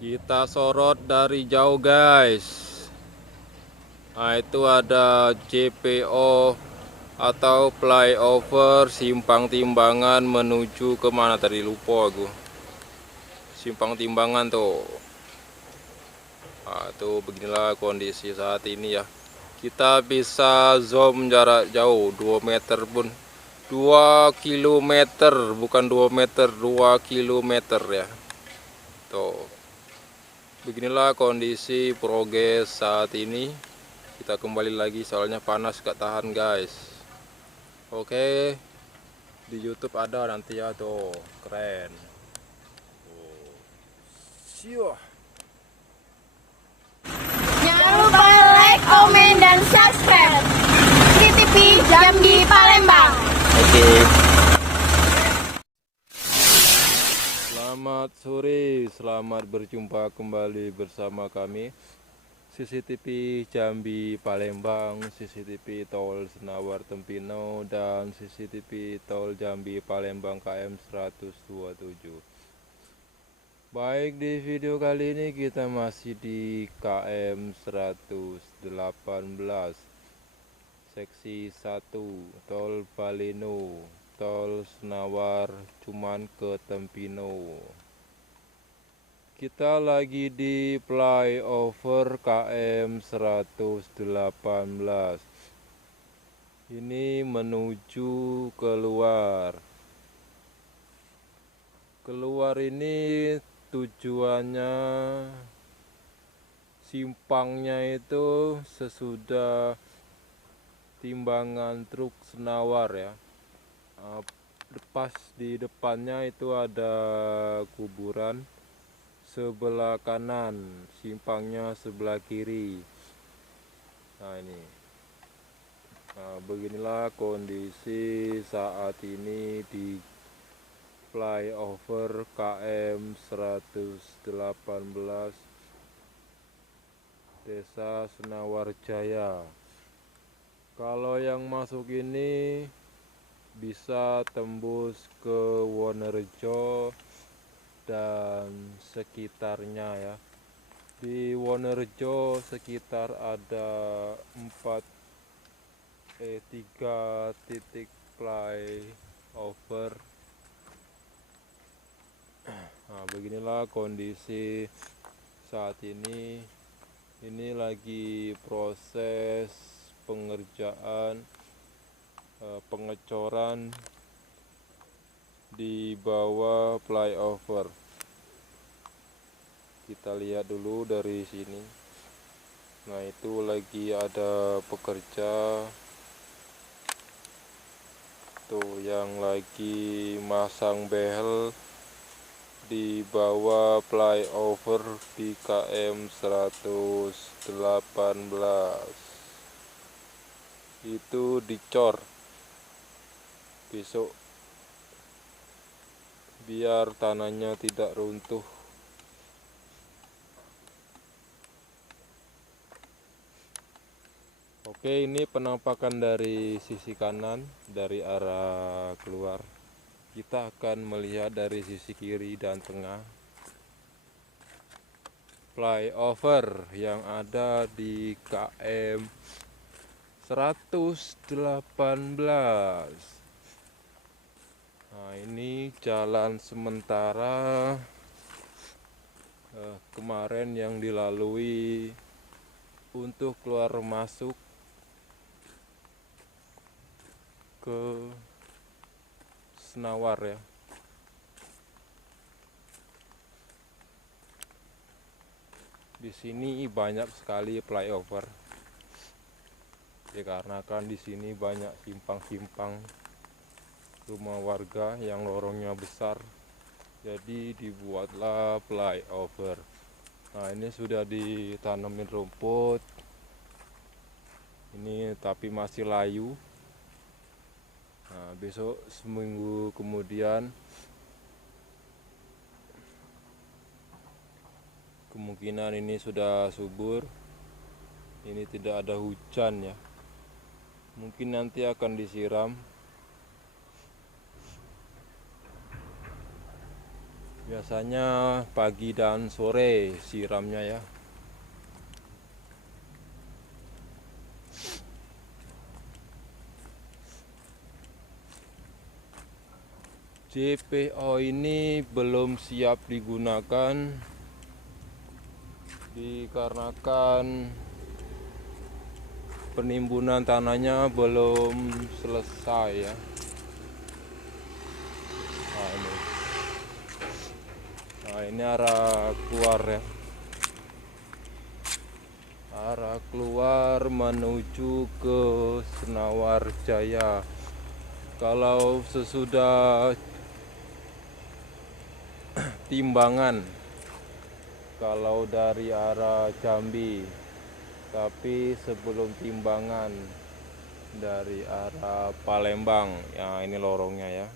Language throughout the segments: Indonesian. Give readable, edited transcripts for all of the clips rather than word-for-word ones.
Kita sorot dari jauh guys. Nah itu ada JPO atau flyover Simpang Timbangan menuju kemana tadi, lupa aku. Simpang Timbangan tuh. Nah tuh beginilah kondisi saat ini ya. Kita bisa zoom jarak jauh 2 meter pun, 2 kilometer, bukan 2 meter, 2 kilometer ya. Tuh beginilah kondisi progres saat ini. Kita kembali lagi soalnya panas gak tahan guys. Oke, di YouTube ada nanti ya, tuh keren. Siuh. Jangan lupa like, komen, dan subscribe TV Jambi Palembang. Oke. Selamat sore, selamat berjumpa kembali bersama kami CCTV Jambi Palembang, CCTV Tol Senawar Tempino, dan CCTV Tol Jambi Palembang KM 127. Baik, di video kali ini kita masih di KM 118 seksi 1 Tol Baleno, Tol Senawar cuman ke Tempino. Kita lagi di flyover KM 118. Ini menuju keluar. Keluar ini tujuannya simpangnya itu sesudah timbangan truk Senawar ya. Pas di depannya itu ada kuburan, sebelah kanan, simpangnya sebelah kiri. Nah ini, beginilah kondisi saat ini di flyover KM 118 Desa Senawar Jaya. Kalau yang masuk ini bisa tembus ke Wonorejo dan sekitarnya ya. Di Wonorejo sekitar ada 3 titik flyover. Nah, beginilah kondisi saat ini. Ini lagi proses pengerjaan pengecoran di bawah flyover. Kita lihat dulu dari sini. Nah, itu lagi ada pekerja tuh yang lagi masang behel di bawah flyover di KM 118. Itu dicor besok biar tanahnya tidak runtuh. Oke, ini penampakan dari sisi kanan dari arah keluar. Kita akan melihat dari sisi kiri dan tengah flyover yang ada di KM 118. Nah, ini jalan sementara kemarin yang dilalui untuk keluar masuk ke Senawar ya. Di sini banyak sekali flyover. Dikarenakan di sini banyak simpang-simpang rumah warga yang lorongnya besar, jadi dibuatlah flyover. Nah, ini sudah ditanamin rumput ini tapi masih layu. Nah, besok seminggu kemudian kemungkinan ini sudah subur. Ini tidak ada hujan ya, mungkin nanti akan disiram. Biasanya pagi dan sore siramnya ya. JPO ini belum siap digunakan dikarenakan penimbunan tanahnya belum selesai ya. Nah ini arah keluar ya, arah keluar menuju ke Senawar Jaya. Kalau sesudah timbangan, kalau dari arah Jambi, tapi sebelum timbangan dari arah Palembang. Ya ini lorongnya ya.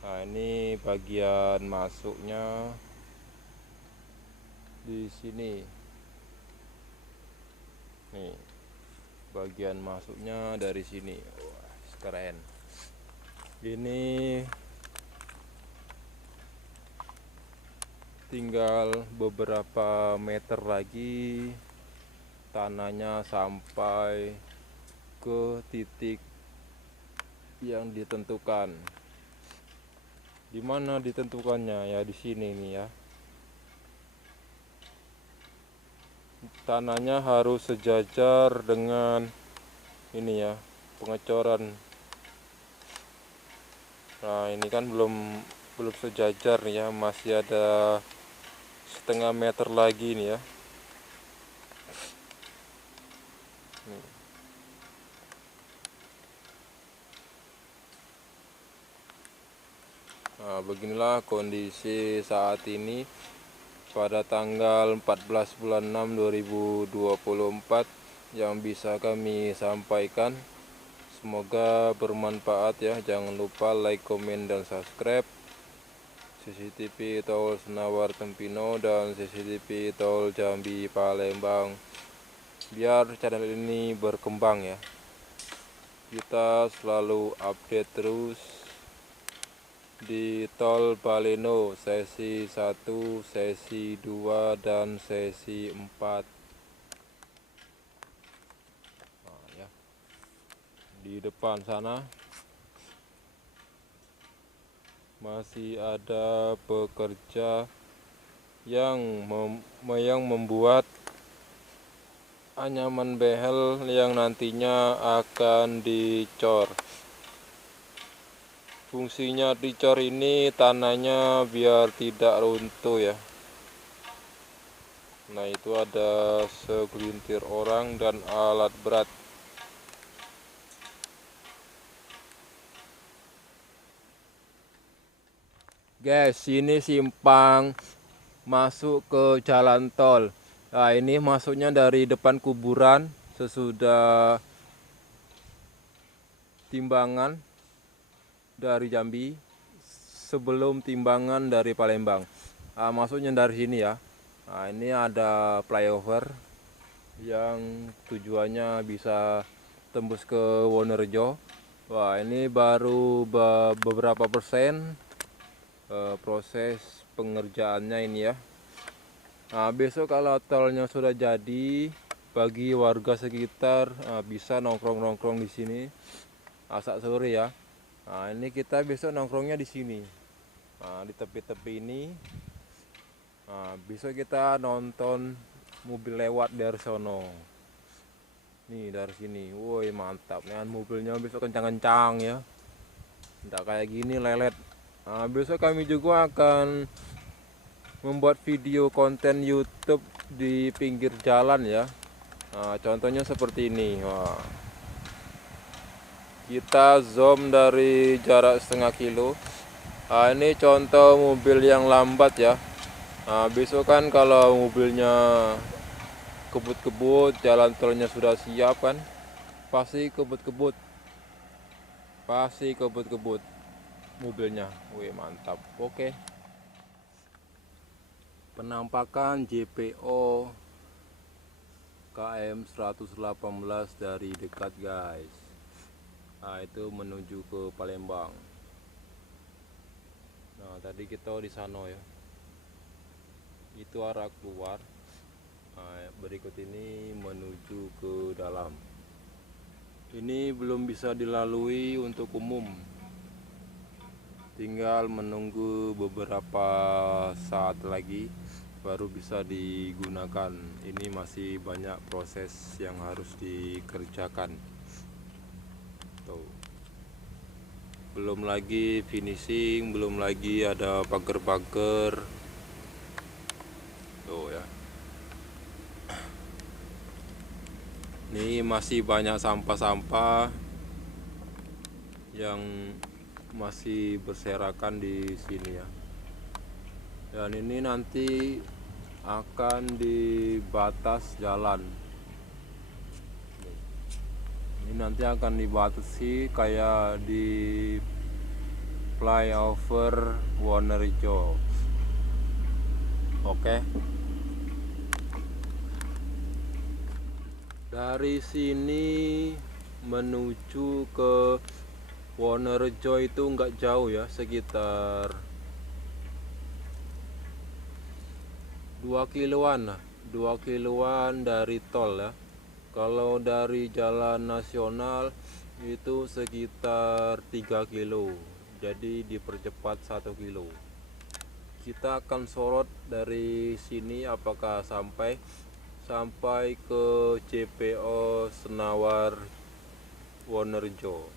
Nah ini bagian masuknya di sini. Nih bagian masuknya dari sini. Wah, keren. Ini tinggal beberapa meter lagi tanahnya sampai ke titik yang ditentukan. Di mana ditentukannya? Ya di sini nih ya. Tanahnya harus sejajar dengan ini ya, pengecoran. Nah ini kan belum sejajar nih ya, masih ada setengah meter lagi nih ya. Nah beginilah kondisi saat ini pada tanggal 14 bulan 6 2024 yang bisa kami sampaikan. Semoga bermanfaat ya. Jangan lupa like, komen, dan subscribe CCTV Tol Senawar Tempino dan CCTV Tol Jambi Palembang, biar channel ini berkembang ya. Kita selalu update terus di Tol Baleno sesi 1, sesi 2, dan sesi 4. Nah, ya. Di depan sana masih ada pekerja yang membuat anyaman behel yang nantinya akan dicor. Fungsinya dicor ini tanahnya biar tidak runtuh ya. Nah itu ada segelintir orang dan alat berat. Guys, ini simpang masuk ke jalan tol. Nah ini masuknya dari depan kuburan sesudah timbangan dari Jambi, sebelum timbangan dari Palembang. Nah, masuknya dari sini ya. Nah ini ada flyover yang tujuannya bisa tembus ke Wonorejo. Wah ini baru beberapa persen proses pengerjaannya ini ya. Nah besok kalau tolnya sudah jadi, bagi warga sekitar bisa nongkrong-nongkrong di sini asak sore ya. Nah ini kita besok nongkrongnya di sini. Nah di tepi-tepi ini. Nah besok kita nonton mobil lewat dari sono. Nih dari sini. Woi mantap. Nah mobilnya besok kencang-kencang ya. Tidak kayak gini lelet. Nah besok kami juga akan membuat video konten YouTube di pinggir jalan ya. Nah contohnya seperti ini. Wah. Kita zoom dari jarak setengah kilo. Nah, ini contoh mobil yang lambat ya. Nah, besok kan kalau mobilnya kebut-kebut, jalan tolnya sudah siap kan, pasti kebut-kebut, mobilnya. Wih mantap. Oke. Penampakan JPO KM 118 dari dekat guys. Nah itu menuju ke Palembang. Nah, tadi kita di sana ya, itu arah keluar. Nah, berikut ini menuju ke dalam. Ini belum bisa dilalui untuk umum, tinggal menunggu beberapa saat lagi baru bisa digunakan. Ini masih banyak proses yang harus dikerjakan tuh. Belum lagi finishing, belum lagi ada pagar-pagar tuh ya. Ini masih banyak sampah-sampah yang masih berserakan di sini ya. Dan ini nanti akan di batas jalan. Ini nanti akan dibatasi kayak di flyover Wonorejo. Oke. Dari sini menuju ke Wonorejo itu nggak jauh ya, sekitar 2 kiloan lah, 2 kiloan dari tol ya. Kalau dari jalan nasional itu sekitar 3 kilo, jadi dipercepat 1 kilo. Kita akan sorot dari sini apakah sampai ke JPO Senawar Wonorejo.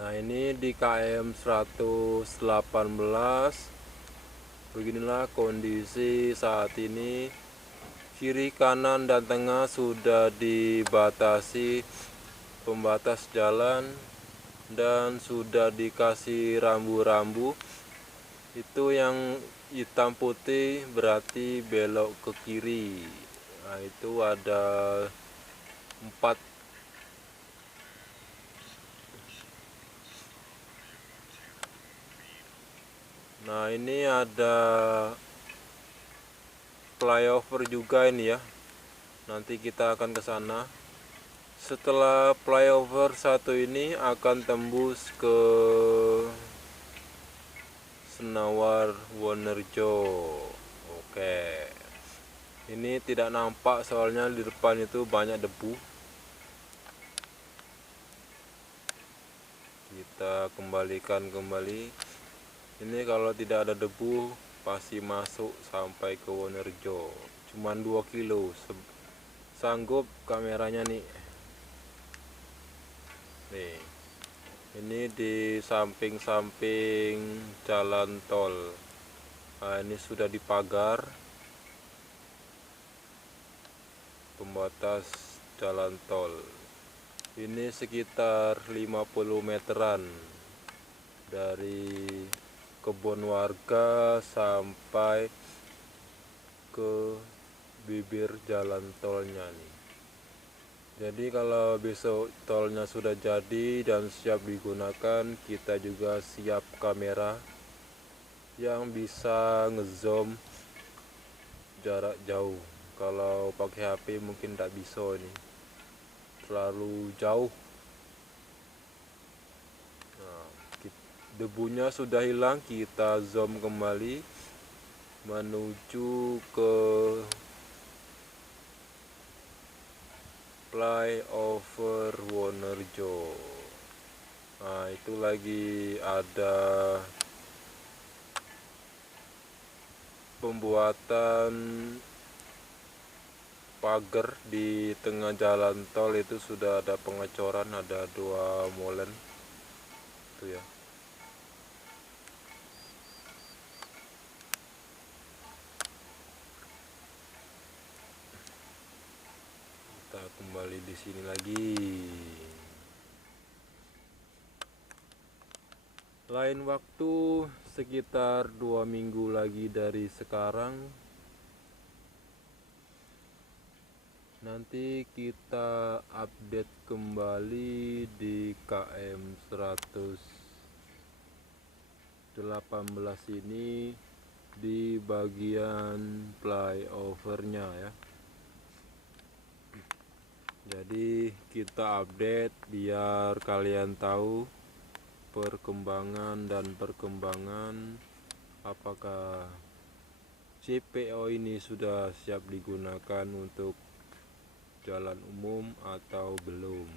Nah, ini di KM 118. Beginilah kondisi saat ini. Kiri, kanan, dan tengah sudah dibatasi pembatas jalan dan sudah dikasih rambu-rambu. Itu yang hitam putih berarti belok ke kiri. Nah, itu ada 4. Nah, ini ada flyover juga ini ya. Nanti kita akan ke sana. Setelah flyover satu ini akan tembus ke Senawar Wonorejo. Oke. Ini tidak nampak soalnya di depan itu banyak debu. Kita kembalikan kembali. Ini kalau tidak ada debu pasti masuk sampai ke Wonorejo. Cuman 2 kilo. Sanggup kameranya nih. Nih. Ini di samping-samping jalan tol. Nah, ini sudah dipagar pembatas jalan tol. Ini sekitar 50 meteran dari kebun warga sampai ke bibir jalan tolnya nih. Jadi kalau besok tolnya sudah jadi dan siap digunakan, kita juga siap kamera yang bisa ngezoom jarak jauh. Kalau pakai HP mungkin tidak bisa ini, terlalu jauh. Nah, debunya sudah hilang, kita zoom kembali menuju ke flyover Wonorejo. Nah, itu lagi ada pembuatan pagar di tengah jalan tol. Itu sudah ada pengecoran, ada 2 molen itu ya. Kita kembali di sini lagi. Lain waktu sekitar 2 minggu lagi dari sekarang, nanti kita update kembali di KM 118 ini di bagian flyovernya ya. Jadi kita update biar kalian tahu perkembangan apakah JPO ini sudah siap digunakan untuk jalan umum atau belum.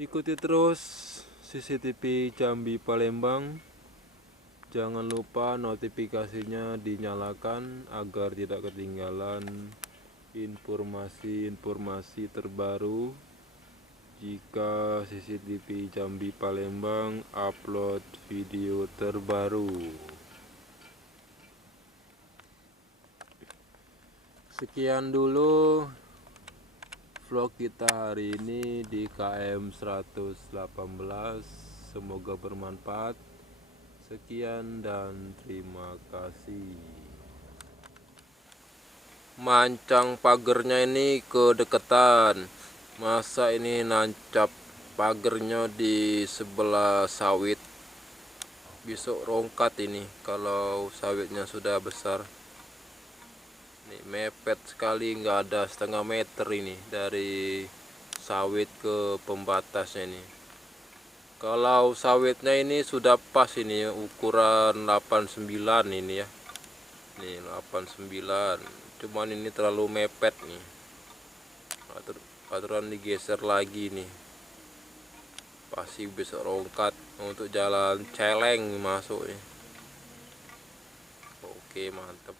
Ikuti terus CCTV Jambi Palembang. Jangan lupa notifikasinya dinyalakan agar tidak ketinggalan informasi-informasi terbaru jika CCTV Jambi Palembang upload video terbaru. Sekian dulu vlog kita hari ini di KM 118. Semoga bermanfaat. Sekian dan terima kasih. Mancang pagernya ini kedekatan. Masa ini nancap pagernya di sebelah sawit. Besok rongkat ini kalau sawitnya sudah besar. Nih, mepet sekali, nggak ada setengah meter ini dari sawit ke pembatasnya ini. Kalau sawitnya ini sudah pas ini ukuran 89 ini ya. Nih 89. Cuman ini terlalu mepet nih. Aturan digeser lagi nih. Pasti besok rongkat untuk jalan celeng masuk nih. Oke, mantap.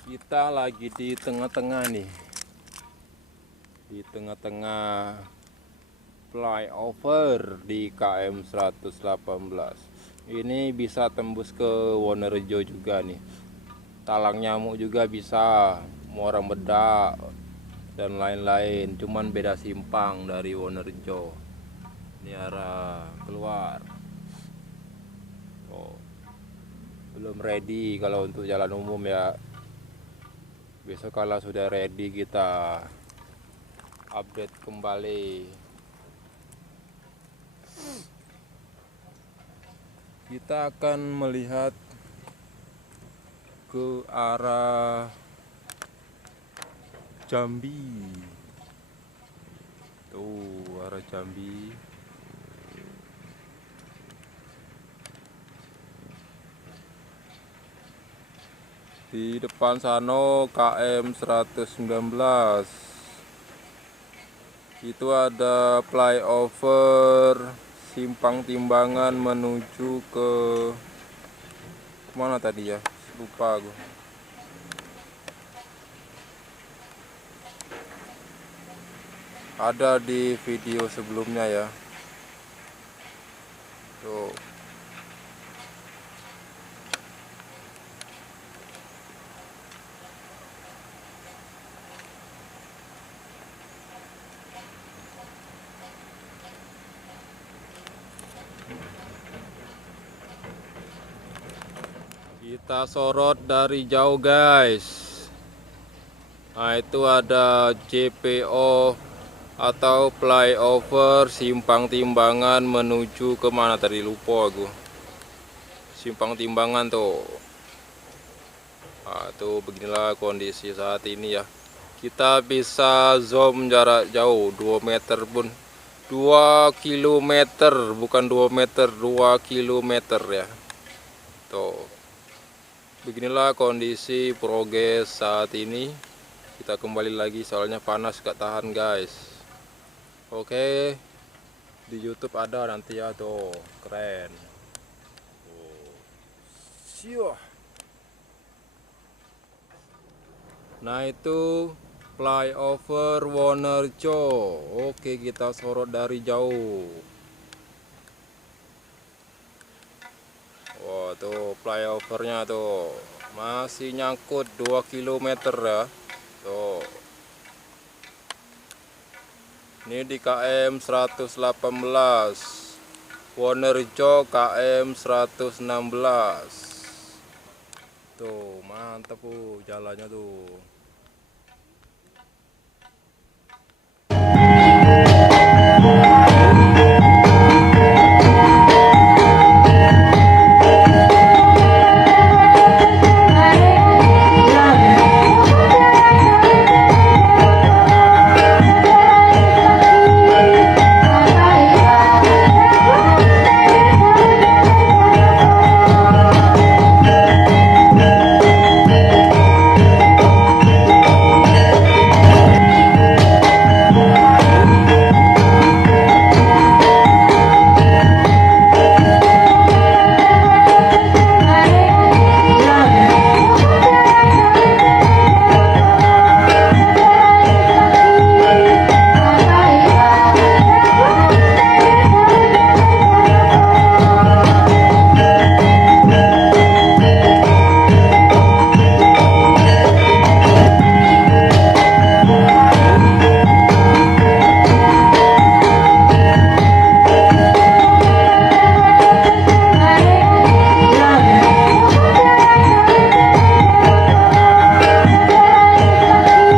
Kita lagi di tengah-tengah nih, di tengah-tengah flyover di KM 118. Ini bisa tembus ke Wonorejo juga nih. Talang Nyamuk juga bisa, Muara Bedak dan lain-lain. Cuman beda simpang dari Wonorejo. Ini arah keluar. Oh, belum ready kalau untuk jalan umum ya. Besok kalau sudah ready kita update kembali. Kita akan melihat ke arah Jambi. Tuh arah Jambi. Di depan sana KM 119. Itu ada flyover Simpang Timbangan menuju ke mana tadi ya? Lupa aku. Ada di video sebelumnya ya. Tuh. Kita sorot dari jauh guys. Nah itu ada JPO atau flyover Simpang Timbangan menuju ke mana tadi, lupa aku. Simpang Timbangan tuh. Nah tuh beginilah kondisi saat ini ya. Kita bisa zoom jarak jauh 2 meter pun. 2 kilometer, bukan 2 meter, 2 kilometer ya. Tuh. Beginilah kondisi progres saat ini. Kita kembali lagi soalnya panas gak tahan guys. Oke, di YouTube ada nanti ya, tuh keren. Nah itu flyover Wonorejo. Oke, kita sorot dari jauh. Wah tuh flyovernya tuh masih nyangkut 2 km ya. Tuh. Ini di KM 118 Wonorejo KM 116. Tuh mantap jalannya tuh.